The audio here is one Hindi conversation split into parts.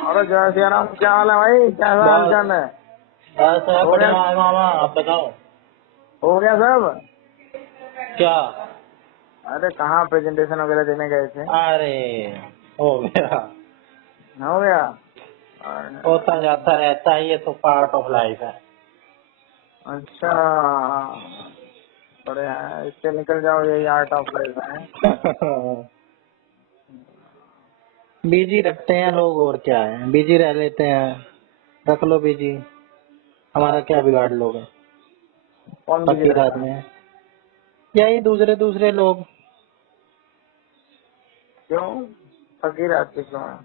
अरे जय सिया राम, क्या हाल है भाई? क्या हाल बस चाल है? बस सब हो बढ़िया गया? है मामा। आप बताओ हो गया सब? क्या। अरे कहाँ प्रेजेंटेशन वगैरह देने गए थे? अरे हो गया। हो गया? अरे, होता जाता रहता है, ये तो पार्ट ऑफ लाइफ है। अच्छा, बढ़िया है, इससे निकल जाओ, यही आर्ट ऑफ लाइफ है। बिजी रखते हैं लोग, और क्या है, बिजी रह लेते हैं। रख लो बिजी, हमारा क्या बिगाड़ लोगे। कौन बिजी फकीर रहता है? आदमी है, यही दूसरे दूसरे लोग। क्यों? फकीर आदमी क्यों है?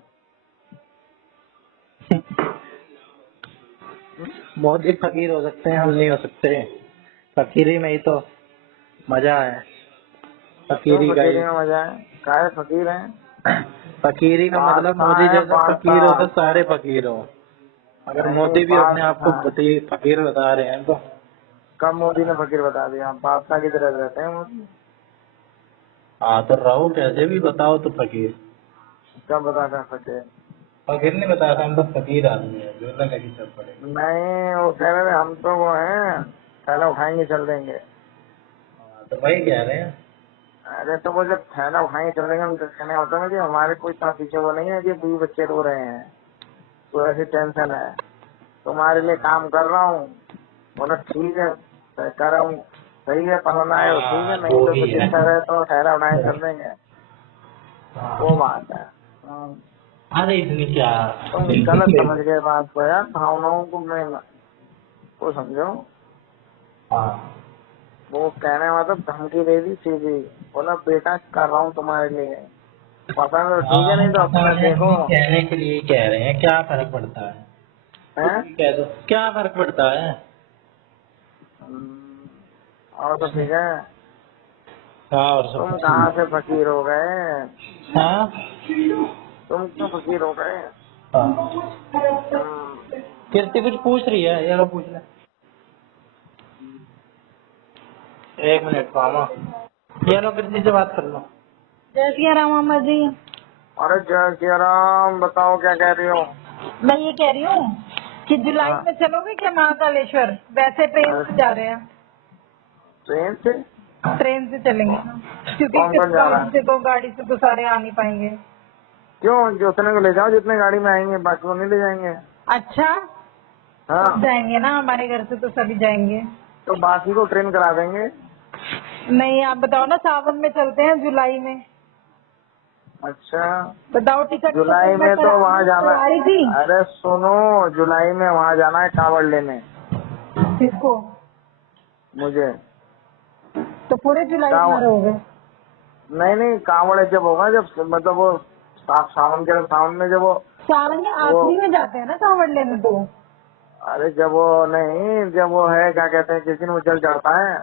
हम्म? मोदी फकीर हो सकते हैं, हम नहीं हो सकते। फकीरी में ही तो मजा है, क्यों फकीरी का फकीरी ही। में मजा है? काहे फकीर है? फकीरी का मतलब बादशाह मोदी है, जैसा फकीर हो तो बादशाह। सारे फकीर हो। अगर नहीं, मोदी भी अपने आप को बादशाह। फकीर बता रहे हैं तो। कब मोदी ने फकीर बता दिया? बादशाह की तरह रहते हैं मोदी। हाँ तो रहो, कैसे भी बताओ तो फकीर। कब बता कर फकीर? फकीर नहीं बताया था, हम तो फकीर आदमी है, जो लगा कि सब पड़े। नहीं, वो कह रहे थे हम तो वो हैं, थैला उठाएंगे चल देंगे। हाँ, तो वही कह रहे हैं। अरे तो वो जब थैला उठाएंगे चल देंगे, हम तो कहने होता है कि हमारे कोई इतना पीछे वो नहीं है कि बीवी बच्चे रो रहे हैं, तो ऐसी टेंशन है, तुम्हारे लिए काम कर रहा हूँ। बोला ठीक है, तय कर रहा हूँ, सही है, पसंद आए तो ठीक है, हाँ नहीं जो तो भी फिर है। दिक्कत है तो थैला उठाएंगे चल देंगे। वो हाँ। बात है। अरे इसमें क्या। तुम गलत समझ गए बात को यार, भावनाओं को नहीं को समझो। हाँ। वो कहने मतलब धमकी दे दी सीधी, बोला बेटा कर रहा हूँ तुम्हारे लिए, पसंद है तो ठीक है, हाँ नहीं तो अपना पता देखो। नहीं, कहने के लिए कह रहे हैं, क्या फर्क पड़ता है। है? कुछ भी कह दो, क्या फर्क पड़ता है। और तो ठीक है। हाँ और सब तुम ठीक कहाँ से फकीर हो गए? है। हाँ। तुम क्यों फकीर हो गए? हाँ। हम्म, कीर्ति कुछ पूछ रही है, ये लो पूछ ले। एक मिनट मामा, ये लो कीर्ति से बात कर लो। जय सिया राम मामा जी। अरे जय सिया राम, बताओ क्या कह रही हो? मैं ये कह रही हूँ कि जुलाई हाँ, में चलोगे क्या महाकालेश्वर? वैसे ट्रेन से जा रहे हैं। ट्रेन से? ट्रेन से चलेंगे ना, क्योंकि कौन कौन जा रहा है? गाड़ी से तो सारे आ नहीं पाएंगे। क्यों, जो उतने को ले जाओ जितने गाड़ी में आएंगे, बाकी को नहीं ले जाएंगे। अच्छा, सब हाँ, जाएंगे ना, हमारे घर से तो सभी जाएंगे। तो बाकी को ट्रेन करा देंगे। नहीं, आप बताओ ना, सावन में चलते हैं, जुलाई में। अच्छा, बताओ टिकट तो जुलाई फिर मैं में तो वहाँ जाना। करा रही थी। अरे सुनो, जुलाई में वहाँ जाना है कावड़ लेने, किसको? मुझे। तो पूरे जुलाई में कावड़? रहोगे? नहीं नहीं, कावड़ जब होगा, जब मतलब वो सावन में जब सावन में वो आखिरी में जाते हैं ना कांवड़ लेने तो। अरे जब वो नहीं, जब वो है क्या कहते हैं, जिस दिन वो जल चढ़ता है,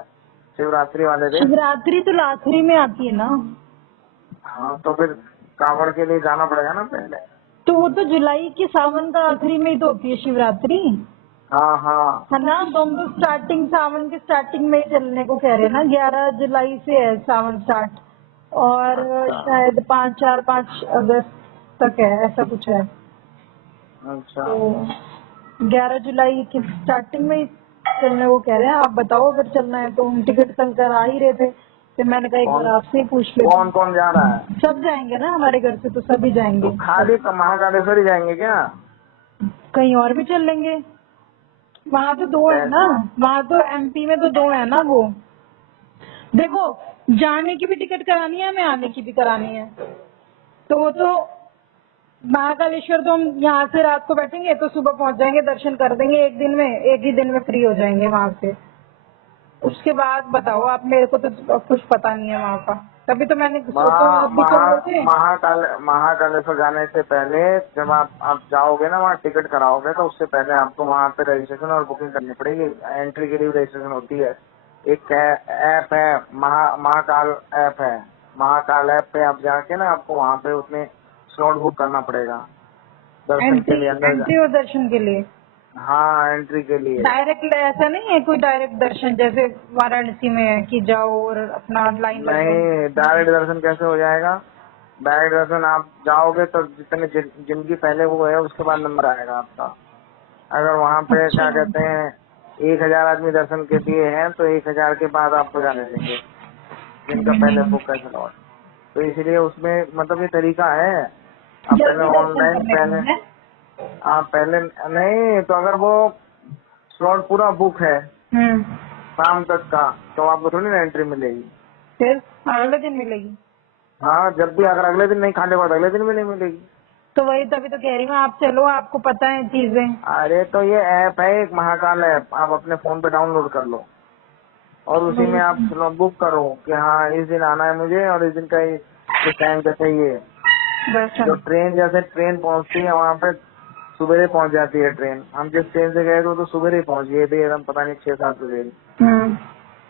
शिवरात्रि वाले दिन। शिवरात्रि तो आखिरी में आती है ना। हाँ, तो फिर कावड़ के लिए जाना पड़ेगा ना पहले। तो वो तो जुलाई के सावन का आखिरी में ही तो होती है शिवरात्रि, हाँ हाँ। है ना? तो हम तो स्टार्टिंग, सावन के स्टार्टिंग में ही चलने को कह रहे हैं ना। 11 जुलाई से है सावन स्टार्ट, और अच्छा शायद 5 अगस्त तक है, ऐसा कुछ है। अच्छा। तो 11 जुलाई की स्टार्टिंग में ही चलने को कह रहे हैं। आप बताओ अगर चलना है तो। हम टिकट करा ही रहे थे, फिर मैंने कहा एक बार कौन आपसे ही पूछ लेते कौन हैं। कौन जा रहा है? सब जाएंगे ना, हमारे घर से तो सभी तो जाएंगे। खाली महाकालेश्वर ही जाएंगे क्या? कहीं और भी चल लेंगे, वहाँ तो दो है पहले ना। वहाँ तो एमपी में तो दो है ना। वो देखो, जाने की भी टिकट करानी है हमें, आने की भी करानी है। तो वो तो महाकालेश्वर तो हम यहाँ से रात को बैठेंगे तो सुबह पहुँच जाएंगे, दर्शन कर देंगे एक दिन में, एक ही दिन में फ्री हो जाएंगे वहाँ से। उसके बाद बताओ आप, मेरे को तो कुछ पता नहीं है वहाँ का, तभी तो मैंने सोचा आप भी चल रहे थे। महाकालेश्वर जाने से पहले, जब आप जाओगे ना वहाँ टिकट कराओगे, तो उससे पहले आपको वहाँ पे रजिस्ट्रेशन और बुकिंग करनी पड़ेगी। एंट्री के लिए रजिस्ट्रेशन होती है। एक ऐप है, महाकाल ऐप है। महाकाल ऐप पे आप जाके ना, आपको वहाँ पे उसमें स्लॉट बुक करना पड़ेगा दर्शन के एंट्री लिए अंदर एंट्री और दर्शन के लिए हाँ, एंट्री के लिए। डायरेक्ट ऐसा नहीं है कोई डायरेक्ट दर्शन जैसे वाराणसी में है कि जाओ और अपना लाइन लगाओ? नहीं, डायरेक्ट दर्शन कैसे हो जाएगा? बैग दर्शन आप जाओगे तो जितने जिनकी पहले वो है उसके बाद नंबर आएगा आपका। अगर वहाँ पे अच्छा। क्या कहते हैं 1000 आदमी दर्शन के लिए हैं तो 1000 के बाद आपको जाने देंगे जिनका पहले बुक है स्लॉट। तो इसलिए उसमें मतलब ये तरीका है। आप पहले जल्दी दर्शन ऑनलाइन करने पहले का है। आप पहले नहीं तो अगर वो स्लॉट पूरा बुक है शाम तक का तो आपको थोड़ी ना एंट्री मिलेगी। फिर अगले दिन मिलेगी। हाँ जब भी अगर अगले दिन नहीं खाने बाद अगले दिन भी नहीं मिलेगी। तो वही तभी तो कह रही हूँ, आप चलो, आपको पता है चीजें। अरे तो ये ऐप है एक महाकाल ऐप, आप अपने फोन पे डाउनलोड कर लो और उसी में आप बुक करो कि हाँ इस दिन आना है मुझे और इस दिन का इस टाइम पे चाहिए। जो दर्शन। ट्रेन जैसे ट्रेन पहुंचती है वहाँ पे सुबह पहुंच जाती है ट्रेन। हम जिस ट्रेन से गए थे तो सुबह ही पहुंच गए थे एकदम पता नहीं 6-7 बजे।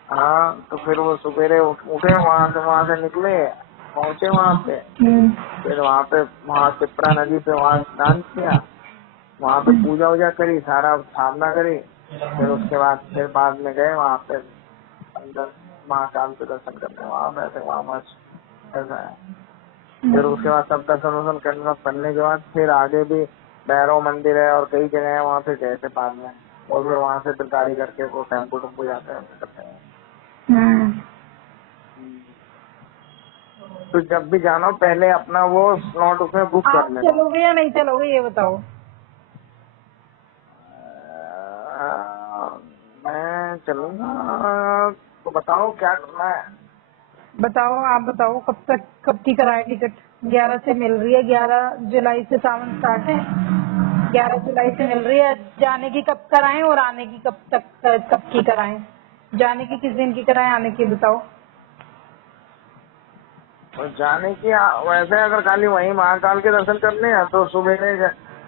हाँ तो फिर वो सुबह उठे वहाँ से निकले पहुंचे वहाँ पे। फिर वहाँ पिपरा नदी पे वहाँ स्नान किया, वहाँ पे पूजा वूजा करी, सारा साधना करी। फिर उसके बाद में गए वहाँ पे अंदर महाकाल के दर्शन करने। वहाँ बैठे वहाँ मस्त ऐसा है। फिर उसके बाद सब दर्शन वर्शन करने के बाद फिर आगे भी भैरव मंदिर है और कई जगह है वहाँ पे गए थे बाद में। और फिर वहाँ से फिर गाड़ी करके वो टेम्पो जाते हैं। तो जब भी जाना हो पहले अपना वो स्लॉट उसमें बुक कर आप लेना। चलोगे या नहीं चलोगे ये बताओ। मैं चलूंगा तो बताओ क्या करना है। बताओ, आप बताओ कब की कराए टिकट। 11 से मिल रही है, 11 जुलाई से सावन स्टार्ट है। 11 जुलाई से मिल रही है। जाने की कब कराएं और आने की कब की कराएं। जाने की किस दिन की कराएं, आने की बताओ। तो जाने की वैसे अगर खाली वहीं महाकाल के दर्शन करने हैं तो सुबह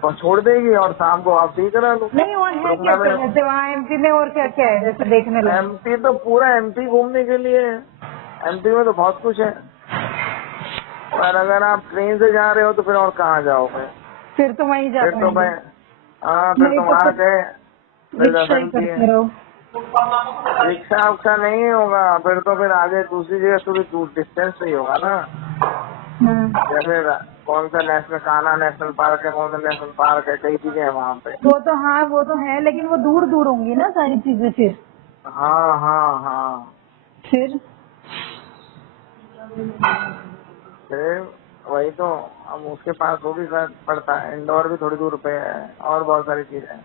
तो छोड़ देगी और शाम को वापसी करा लो। नहीं, और है क्या क्या जैसे वहाँ एमपी में और क्या क्या है जैसे देखने लायक। एमपी तो पूरा एमपी घूमने के लिए है। एमपी में तो बहुत कुछ है पर अगर आप ट्रेन से जा रहे हो तो फिर और कहाँ जाओगे। फिर तो वहीं फिर जाते तो मैं हैं। फिर नहीं तो तो वहाँ फिर गए फिर रिक्शा ही दर्शन किए। करते रहो। रिक्शा उक्सा नहीं होगा फिर तो फिर आगे दूसरी जगह थोड़ी दूर डिस्टेंस से ही होगा ना। जैसे कौन सा नेशनल कान्हा नेशनल पार्क है, कौन सा नेशनल पार्क है, कई चीजें हैं वहाँ पे। वो तो हाँ, वो तो है, लेकिन वो दूर दूर होंगी ना सारी चीजें। हाँ हाँ हाँ फिर फिर वही तो अब उसके पास वो भी पड़ता है। इंदौर भी थोड़ी दूर पे है और बहुत सारी चीजें हैं।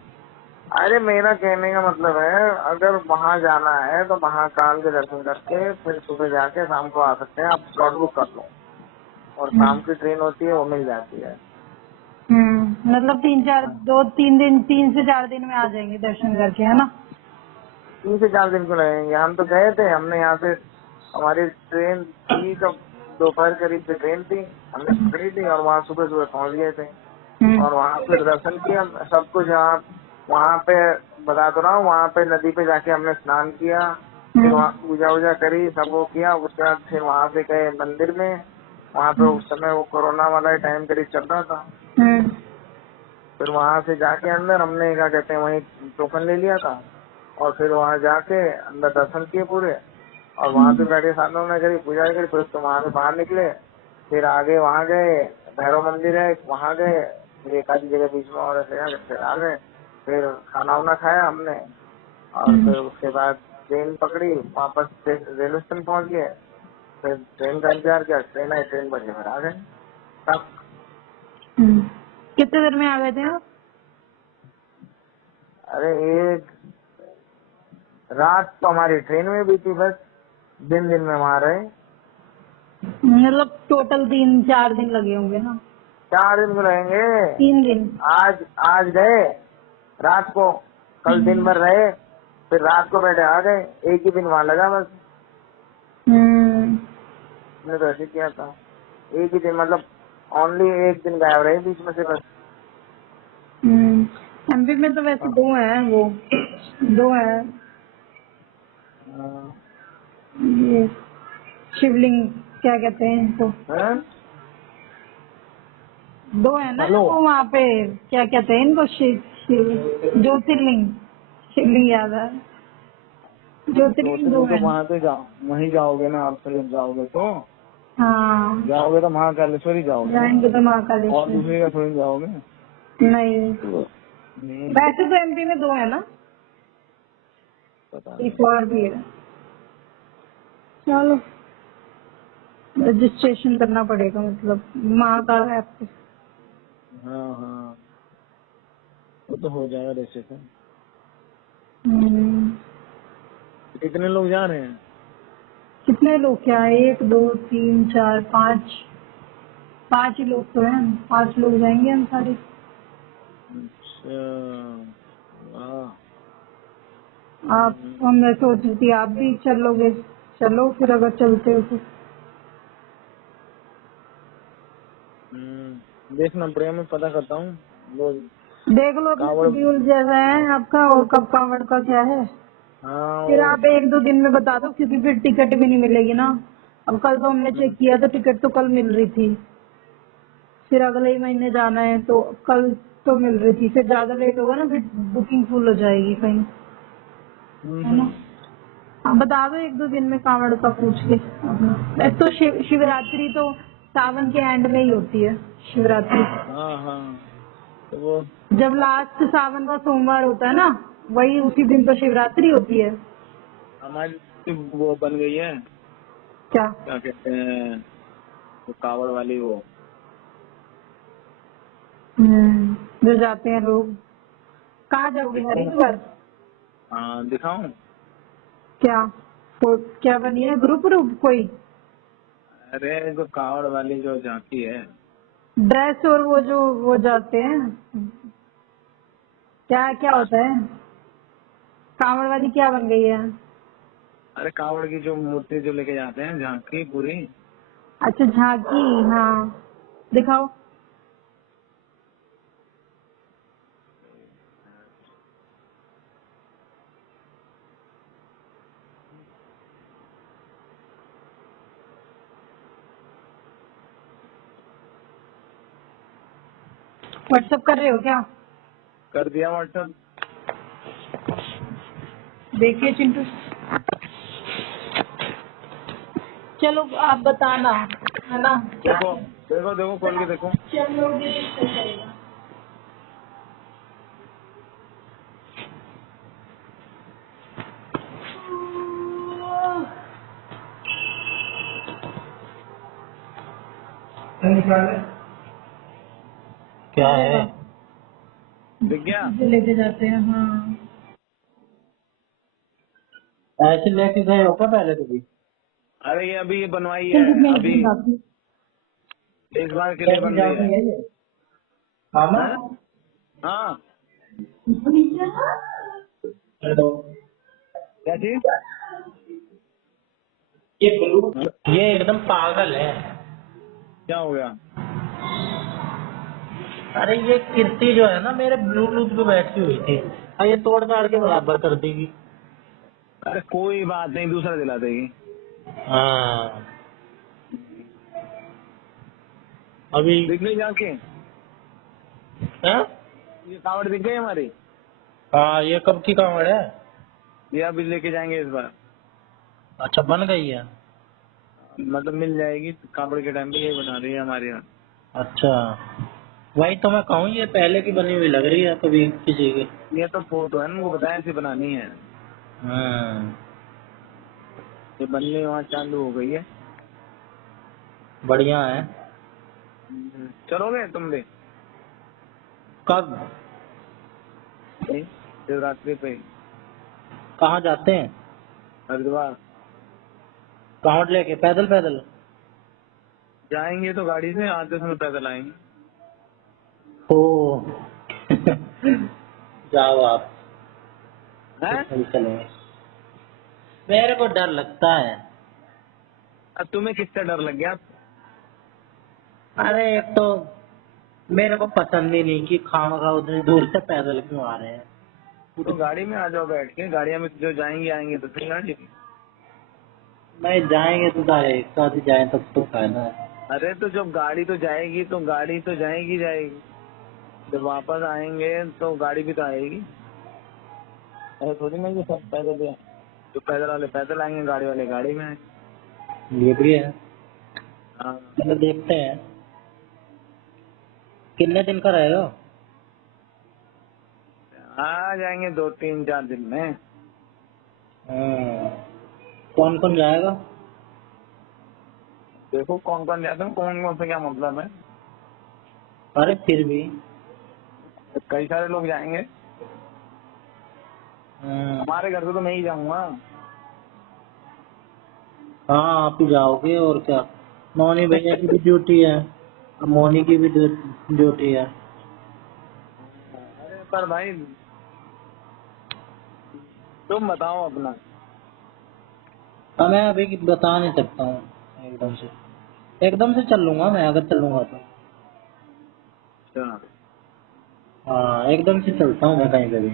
अरे मेरा कहने का मतलब है अगर वहाँ जाना है तो महाकाल के दर्शन करके फिर सुबह जाके शाम को आ सकते हैं। आप स्लॉट बुक कर लो और शाम की ट्रेन होती है वो मिल जाती है। मतलब 3 से 4 दिन में आ जाएंगे दर्शन करके, है ना। 3 से 4 दिन को लगेंगे। हम तो गए थे, हमने यहाँ से हमारी ट्रेन थी तो दोपहर करीब से ट्रेन थी, हमने पकड़ी थी और वहाँ सुबह सुबह पहुँच गए थे। और वहाँ फिर दर्शन किया सब कुछ। वहाँ पे बता तो रहा हूँ, वहाँ पे नदी पे जाके हमने स्नान किया, फिर वहाँ पूजा वूजा करी, सब वो किया। उसके बाद फिर वहाँ पे गए मंदिर में। वहाँ पे उस समय वो कोरोना वाला टाइम करीब चल रहा था। फिर वहाँ से जाके अंदर हमने क्या कहते हैं वहीं टोकन ले लिया था और फिर वहाँ जाके अंदर दर्शन किए पूरे। और वहाँ पे बैठे साधनों ने करी, पूजा करी। फिर तो वहाँ से बाहर निकले, फिर आगे वहाँ गए, भैरव मंदिर है वहाँ गए, फिर एक आधी जगह बीच में और ऐसे फिर आ गए। फिर खाना वाना खाया हमने और फिर उसके बाद ट्रेन पकड़ी, वापस रेलवे स्टेशन पहुँच गए। फिर ट्रेन का इंतजार किया, ट्रेन आई, ट्रेन बजे फिर आ गए तब। कितने देर में आ गए थे आप। अरे एक रात तो हमारी ट्रेन में भी थी, बस दिन में वहाँ रहे। मतलब टोटल 3-4 दिन लगे होंगे ना। 4 दिन में रहेंगे। 3 दिन। आज गए रात को, कल दिन भर रहे, फिर रात को बैठे आ गए। एक ही दिन वहाँ लगा बस। मैंने तो ऐसे किया था, एक ही दिन मतलब ओनली एक दिन गायब रहे बीच में से बस। एमपी में तो वैसे 2 हैं, वो 2 हैं ये शिवलिंग, क्या कहते हैं इनको। 2 है ना हेलो, वो वहाँ पे, क्या कहते हैं इनको, ज्योतिर्लिंग। शिवलिंग याद है, ज्योतिर्लिंग 2 तो है। वहाँ पे जाओ, वहीं जाओगे ना आप, जब जाओगे तो हाँ जाओगे तो महाकालेश्वर ही जाओगे, जाएंगे तो और महाकालेश्वर। दूसरी का थोड़ी जाओगे। नहीं नहीं वैसे तो एमपी में 2 है ना, पता एक नहीं। और भी है। चलो रजिस्ट्रेशन करना पड़ेगा, मतलब महाकाल ऐप पे। हाँ हाँ, वो तो हो जाएगा रजिस्ट्रेशन। हम्म, कितने लोग जा रहे हैं? कितने लोग क्या है, 1 2 3 4 5, 5 ही लोग तो हैं, 5 लोग जाएंगे हम सारे। अच्छा, वाह। आप, मैं सोच रही थी आप भी चलोगे, चलो फिर अगर चलते हो तो। देखना पड़ेगा, मैं पता करता हूँ। वो देख लो अपना कावड़, शेड्यूल जैसा है आपका और कब कावड़ का क्या है, हाँ फिर वो, आप 1 2 दिन में बता दो, क्योंकि फिर टिकट भी नहीं मिलेगी ना। अब कल तो हमने चेक किया तो टिकट तो कल मिल रही थी, फिर अगले ही महीने जाना है तो कल तो मिल रही थी, फिर ज्यादा लेट होगा ना, फिर बुकिंग फुल हो जाएगी कहीं, है ना। आप बता दो 1 2 दिन में कावड़ का पूछ के अपना। एक तो शिवरात्रि तो सावन के एंड में ही होती है शिवरात्रि, हाँ हाँ, तो वो जब लास्ट सावन का सोमवार होता है ना, वही उसी दिन तो शिवरात्रि होती है। हमारी वो बन गई है, क्या? क्या कहते हैं, वो कावड़ वाली वो। जो जाते हैं लोग। कहाँ जाओगे, हरिद्वार? हाँ दिखाऊं? क्या तो क्या बनी है, ग्रुप ग्रुप कोई अरे जो कावड़ वाली जो झांकी है, ड्रेस, और वो जो वो जाते हैं, क्या क्या होता है, कांवड़ वाली क्या बन गई है? अरे कावड़ की जो मूर्ति जो लेके जाते हैं, झांकी पूरी। अच्छा झांकी, हाँ दिखाओ। व्हाट्सएप कर रहे हो क्या? कर दिया व्हाट्सएप। देखिए चिंटू, चलो आप बताना, है ना। देखो देखो देखो, खोल के देखो। चलोगे तो सही रहेगा। क्या है? दिख गया? जो लेके जाते हैं, हाँ। ऐसे लेके गए हो क्या पहले कभी? अरे ये अभी ये बनवाई है, चल मैं अभी इतनी बात इस बार के लिए कैसी बन रही जाती है। है ये? हाँ ना? हैं? हाँ, हेलो। क्या चीज? ये ब्लू, ये एकदम पागल है। क्या हो गया? अरे ये कीर्ति जो है ना, मेरे ब्लूटूथ पे बैठी हुई थी, और ये तोड़ ताड़ के बराबर कर देगी। अरे कोई बात नहीं, दूसरा दिला देगी। हाँ अभी। दिख गई जाके? हाँ? ये कावड़ दिख गई हमारी? हाँ ये कब की कावड़ है? ये अभी लेके जाएंगे इस बार। अच्छा बन गई है। मतलब मिल जाएगी कावड़ के टाइम पे, यही बना रही है हमारे यहाँ। अच्छा वही तो मैं कहूँ, ये पहले की बनी हुई लग रही है कभी किसी की। ये तो फोटो है ना, उनको बताया ऐसी बनानी है। हाँ ये बनने वहाँ चालू हो गई है। बढ़िया है। चलोगे तुम भी? कब? नहीं, शिवरात्रि पे कहाँ जाते हैं? हरिद्वार कावड़ लेके पैदल पैदल? जाएंगे तो गाड़ी से, आते समय पैदल आएंगे। ओ जाओ आप, हैं? नहीं चलेंगे। मेरे को डर लगता है। अब तुम्हें किससे डर लग गया? अरे एक तो मेरे को पसंद ही नहीं कि खामखा उतनी दूर से पैदल क्यों आ रहे हैं। तो गाड़ी में आ जाओ बैठ के, गाड़ियाँ में जो जाएंगे आएंगे तो सही गाड़ी में। नहीं जाएंगे तो सारे एक साथ ही जाए तब तो फायदा है। अरे तो जब गाड़ी तो जाएगी तो गाड़ी तो जाएगी जाएगी, जब वापस आएंगे तो गाड़ी भी तो आएगी। ऐसा थोड़ी ना कि सब पैदल जो पैदल वाले पैदल आएंगे, गाड़ी वाले गाड़ी में आएंगे। ये भी है। हाँ, चलो देखते हैं कितने दिन का रहेगा। आ जाएंगे 2-3-4 दिन में। कौन कौन जाएगा? देखो कौन कौन जाते हैं, कौन कौन से क्या मतलब है। अरे फिर भी कई सारे लोग जाएंगे। हमारे घर से तो मैं ही जाऊंगा। हाँ आप ही जाओगे और क्या। मोनी भैया की भी ड्यूटी है, मोनी की भी ड्यूटी है। अरे पर भाई तुम बताओ अपना। मैं अभी बता नहीं सकता हूँ एकदम से चल लूंगा मैं अगर चलूंगा तो। अच्छा, हाँ एकदम से चलता हूँ मैं कहीं पे भी।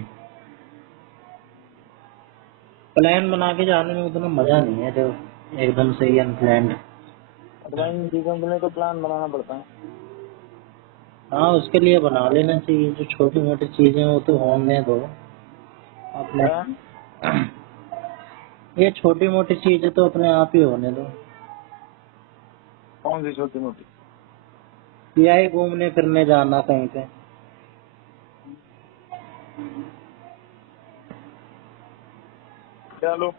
प्लान बना के जाने में उतना मजा नहीं है जो एकदम से ही अनप्लान्ड। इन चीजों के लिए तो प्लान बनाना पड़ता है। हाँ उसके लिए बना लेना चाहिए, जो छोटी मोटी चीजें वो तो होने दो अपने। हाँ? ये छोटी मोटी चीजें तो अपने आप ही होने दो। कौन सी छोटी मोटी? यही घूमने फिरने जाना कहीं पे। चलो।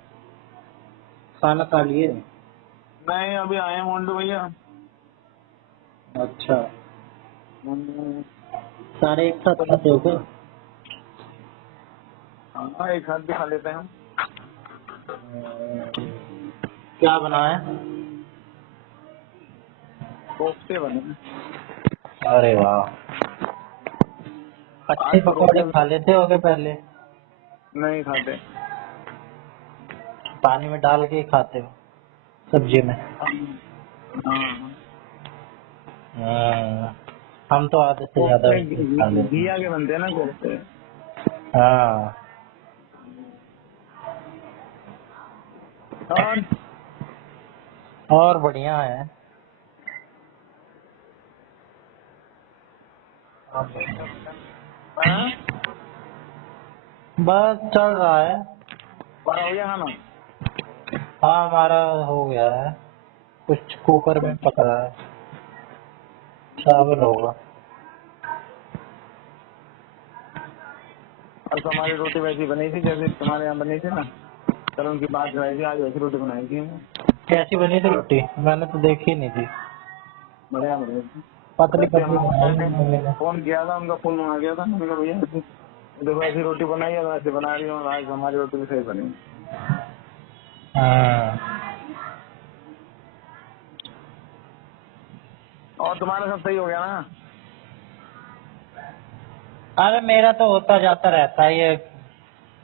खाना खा लिए? नहीं अभी आए हैं मोन्टू भैया। अच्छा हम्म, सारे एक साथ खाते हो क्या? हाँ एक साथ भी खा लेते हैं हम। क्या बना है? कोफ्ते बने हैं। अरे वाह, अच्छे आज तो पकौड़े कोफ्ते खा लेते होगे पहले? नहीं खाते। पानी में डाल के ही खाते हो सब्जी में? हाँ हम तो आधे से ज्यादा कोफ्ते वैसे ही खा लेते घी हैं। आके बनते हैं ना कोफ्ते। हाँ और बढ़िया है। हाँ? बस चल रहा है। बड़ा हो गया खाना? हाँ हमारा हो गया है, कुछ कुकर में पक रहा है, चावल होगा। और तो हमारी रोटी वैसी बनी थी जैसे तुम्हारे यहाँ बनी थी ना। कल उनकी बात बनाई थी, आज वैसी रोटी बनाई थी हमने। कैसी बनी थी रोटी? मैंने तो देखी नहीं थी। बढ़िया बनी थी। पतली बच्चे पतली बनाई हमारे थी मम्मी ने। फोन किया था, उनका फोन आ गया था। मैंने कहा भैया देखो ऐसी रोटी बनाई है, वैसे बना रही हूँ। आज हमारी रोटी भी सही बनी। हाँ और तुम्हारा सब सही हो गया ना? अरे मेरा तो होता जाता रहता है, ये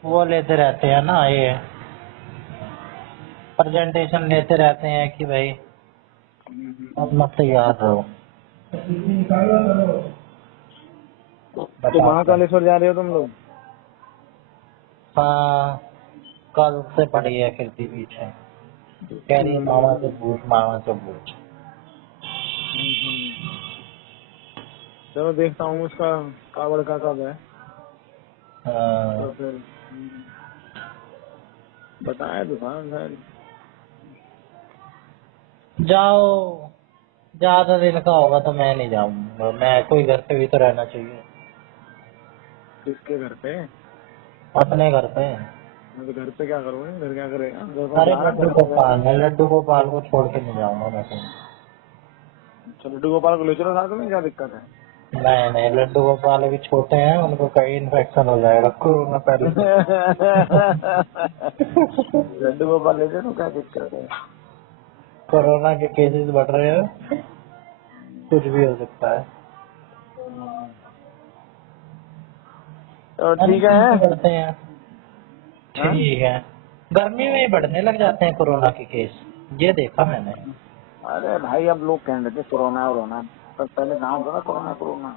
वो लेते रहते हैं ना, ये प्रेजेंटेशन लेते रहते हैं कि भाई अपना तैयार रहो। तो बताते हैं। महाकालेश्वर जा रहे हो तुम लोग? हाँ कल से पड़ी है फिर भी पीछे, कह रही है मामा से पूछ, मामा से पूछ। चलो देखता हूँ उसका कावड़ का कब है तो हाँ, फिर बताया तो था शायद। जाओ, ज्यादा दिन का होगा तो मैं नहीं जाऊंगा, मैं कोई घर पे भी तो रहना चाहिए। किसके घर पे? अपने घर पे। मैं तो घर पे क्या करूँगा, घर क्या करेगा, घर पर अरे जा रहा है लड्डू घर पे। गोपाल है, लड्डू गोपाल को छोड़ के नहीं जाऊंगा मैं कहीं। चलो लड्डू गोपाल को ले चलो साथ में, क्या दिक्कत है? नहीं नहीं, लड्डू गोपाल अभी छोटे हैं, उनको कहीं इन्फेक्शन हो जाएगा, कोरोना पहले से। लड्डू गोपाल ले चलो, क्या दिक्कत है? कोरोना के केसेस बढ़ रहे हैं, कुछ भी हो सकता है। तो अरे ठीक ठीक है, है। बढ़ते हैं। हाँ? ठीक है, गर्मी में ही बढ़ने लग जाते हैं कोरोना के केस, ये देखा मैंने। अरे भाई अब लोग कह रहे थे कोरोना वोरोना, पर पहले गाँव था ना कोरोना कोरोना।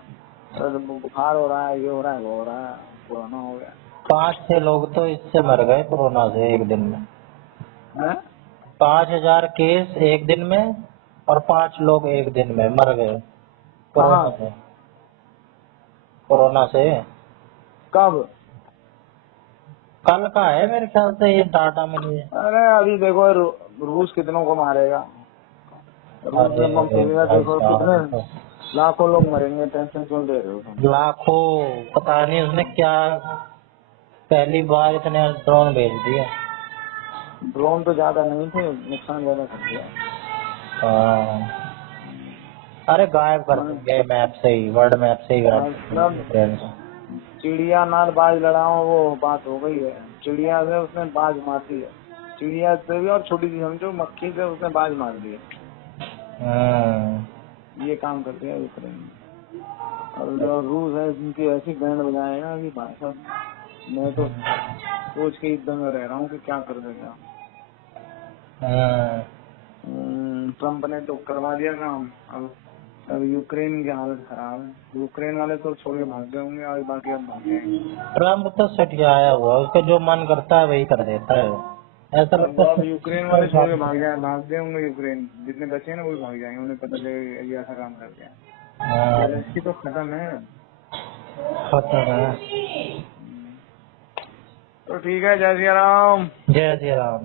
अरे बुखार हो रहा है, ये हो रहा है, वो हो रहा है, कोरोना हो गया। 5-6 लोग तो इससे मर गए कोरोना से एक दिन में। हैं? 5,000 केस एक दिन में और 5 लोग एक दिन में मर गए कहाँ? कोरोना से। कोरोना से कब? कल का है मेरे ख्याल से, ये डाटा मिली है। अरे अभी देखो रूस कितनों को मारेगा। रूस में बम फेंकेगा, देखो भाई कितने साहब, लाखों लोग मरेंगे, टेंशन क्यों ले रहे हो तुम? लाखों, पता नहीं उसने क्या, पहली बार इतने ड्रोन भेज दिए। ड्रोन तो ज्यादा नहीं थे, नुकसान ज्यादा कर दिया। हाँ। अरे गायब कर देंगे मैप से ही, वर्ल्ड मैप से ही गायब कर देंगे मतलब यूक्रेन को। चिड़िया नार बाज लड़ाओ, वो बात हो गई है। चिड़िया से उसने बाज मार दी है, चिड़िया से भी, और छोटी सी समझो मक्खी से उसने बाज मार दी है। ये काम करते हैं यूक्रेन। और जो रूस है उनकी ऐसी बैंड बजाएगा कि भाई साहब, मैं तो सोच के एकदम रह रहा हूँ कि क्या कर देगा। ट्रम्प ने तो करवा दिया काम। अब यूक्रेन की हालत खराब है। यूक्रेन वाले तो छोड़ के भाग गए होंगे, और बाकी अब भाग जाएंगे। ट्रम्प तो सटियाया हुआ, उसको जो मन करता है वही कर देता है। ऐसा लगता अब है यूक्रेन वाले छोड़ के भाग गए होंगे। यूक्रेन जितने बचे हैं ना, वो भी भाग जाएंगे, उन्हें पता चलेगा ये ऐसा काम कर दिया। जेलेंस्की तो खत्म है। खत्म है। तो ठीक है, जय श्री राम। जय श्री राम।